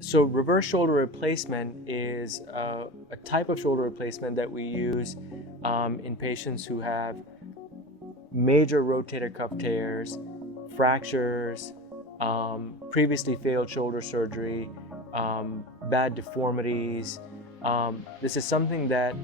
So reverse shoulder replacement is a type of shoulder replacement that we use in patients who have major rotator cuff tears, fractures, previously failed shoulder surgery, bad deformities. This is something that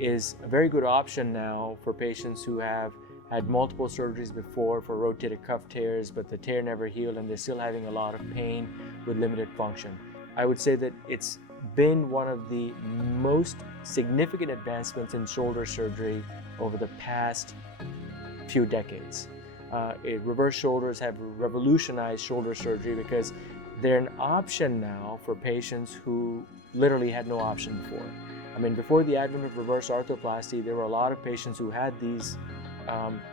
is a very good option now for patients who have had multiple surgeries before for rotator cuff tears, but the tear never healed and they're still having a lot of pain with limited function. I would say that it's been one of the most significant advancements in shoulder surgery over the past few decades. Reverse shoulders have revolutionized shoulder surgery because they're an option now for patients who literally had no option before. I mean, before the advent of reverse arthroplasty, there were a lot of patients who had these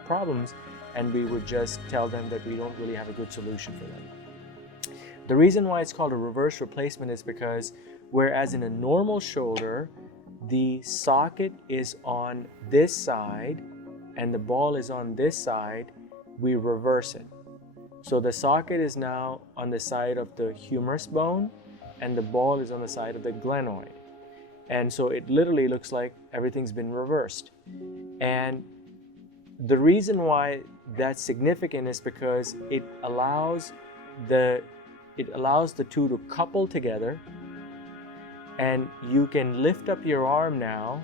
problems, and we would just tell them that we don't really have a good solution for them. The reason why it's called a reverse replacement is because whereas in a normal shoulder, the socket is on this side and the ball is on this side, we reverse it. So the socket is now on the side of the humerus bone and the ball is on the side of the glenoid. And so it literally looks like everything's been reversed. And the reason why that's significant is because it allows the two to couple together, and you can lift up your arm now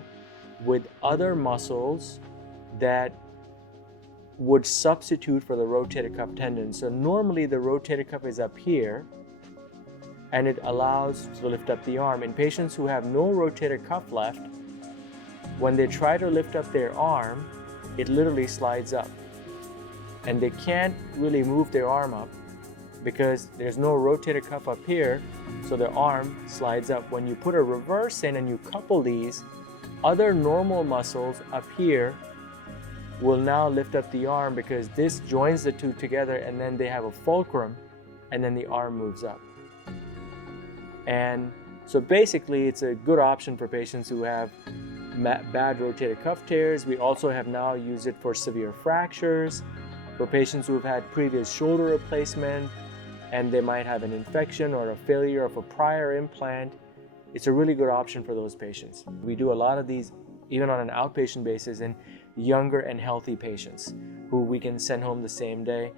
with other muscles that would substitute for the rotator cuff tendon. So normally the rotator cuff is up here and it allows to lift up the arm. In patients who have no rotator cuff left, when they try to lift up their arm, it literally slides up. And they can't really move their arm up because there's no rotator cuff up here, so their arm slides up. When you put a reverse in and you couple these, other normal muscles up here will now lift up the arm because this joins the two together, and then they have a fulcrum, and then the arm moves up. And so basically it's a good option for patients who have bad rotator cuff tears. We also have now used it for severe fractures, for patients who have had previous shoulder replacement and they might have an infection or a failure of a prior implant. It's a really good option for those patients. We do a lot of these even on an outpatient basis in younger and healthy patients who we can send home the same day.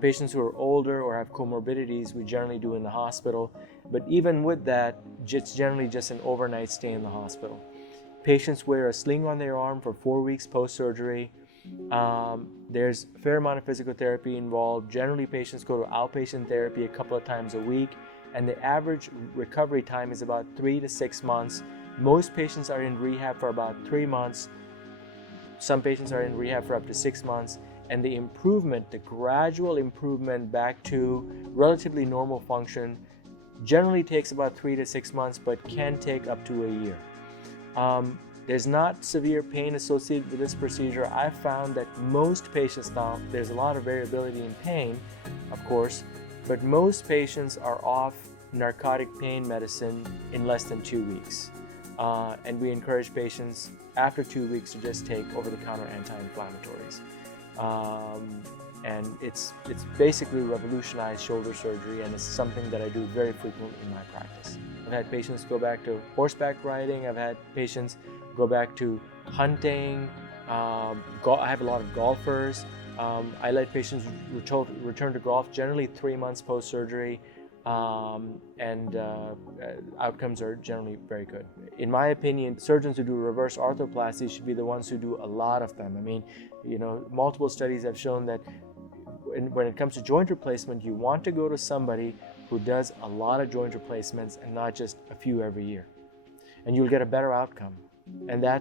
Patients who are older or have comorbidities, we generally do in the hospital. But even with that, it's generally just an overnight stay in the hospital. Patients wear a sling on their arm for 4 weeks post-surgery. There's a fair amount of physical therapy involved. Generally, patients go to outpatient therapy a couple of times a week, and the average recovery time is about 3 to 6 months. Most patients are in rehab for about 3 months. Some patients are in rehab for up to 6 months, and the improvement, the gradual improvement back to relatively normal function generally takes about 3 to 6 months, but can take up to a year. There's not severe pain associated with this procedure. I've found that most patients now, there's a lot of variability in pain, of course, but most patients are off narcotic pain medicine in less than 2 weeks. And we encourage patients after 2 weeks to just take over-the-counter anti-inflammatories. And it's basically revolutionized shoulder surgery, and it's something that I do very frequently in my practice. I've had patients go back to horseback riding. I've had patients go back to hunting. I have a lot of golfers. I let patients return to golf generally 3 months post-surgery, and outcomes are generally very good. In my opinion, surgeons who do reverse arthroplasty should be the ones who do a lot of them. I mean, multiple studies have shown that when it comes to joint replacement, you want to go to somebody who does a lot of joint replacements and not just a few every year, and you'll get a better outcome. And I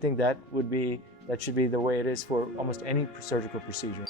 think that should be the way it is for almost any surgical procedure.